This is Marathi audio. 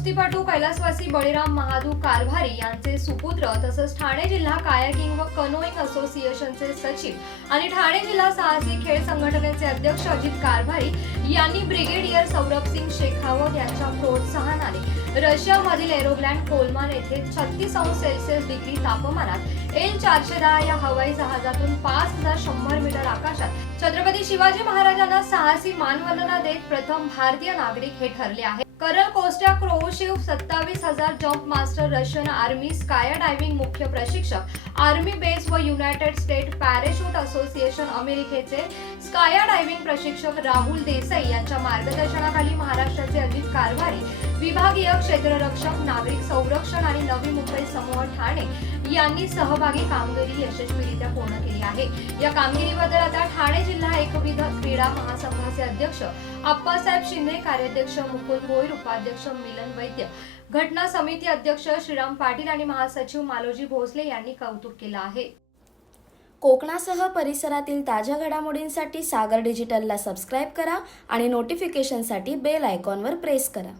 कुस्तीपटू कैलासवासी बळीराम महादू कारभारी यांचे सुपुत्र तसंच ठाणे जिल्हा कायाकिंग व कनोईंग असोसिएशनचे सचिव आणि ठाणे जिल्हा साहसी खेळ संघटनेचे अध्यक्ष अजित कारभारी यांनी ब्रिगेडियर सौरभ सिंग शेखावत यांच्या प्रोत्साहनाने रशियामधील एरोग्लँड कोलमान येथे छत्तीस अंश सेल्सिअस डिग्री तापमानात एल चारशे दहा या हवाई जहाजातून पाच हजार शंभर मीटर आकाशात छत्रपती शिवाजी महाराजांना साहसी मानवंदना देत प्रथम भारतीय नागरिक हे ठरले आहे करल कोस्टा क्रोशिव सत्तावीस हजार jump master Russian army skydiving मुख्य प्रशिक्षक आर्मी बेस व युनायटेड स्टेट पॅरेशूट असोसिएशन अमेरिकेचे स्काया डायव्हिंग प्रशिक्षक राहुल देसाई यांच्या मार्गदर्शनाखाली महाराष्ट्राचे अजित कारभारी विभागीय क्षेत्ररक्षक नागरिक संरक्षण नवी मुंबई समूह ठाणे यांनी सहभागी कामगिरी यशस्वीरित्या पूर्ण केली आहे. या कामगिरीबद्दल आता ठाणे जिल्हा एकविध क्रीडा महासंघाचे अध्यक्ष अप्पासाहेब शिंदे कार्याध्यक्ष मुकुल भोईर उपाध्यक्ष मिलन वैद्य घटना समिती अध्यक्ष श्रीराम पाटील आणि महासचिव मालोजी भोसले यांनी कौतुक केलं आहे. कोकणासह परिसरातील ताज्या घडामोडींसाठी सागर डिजिटलला सबस्क्राईब करा आणि नोटिफिकेशनसाठी बेल आयकॉनवर प्रेस करा.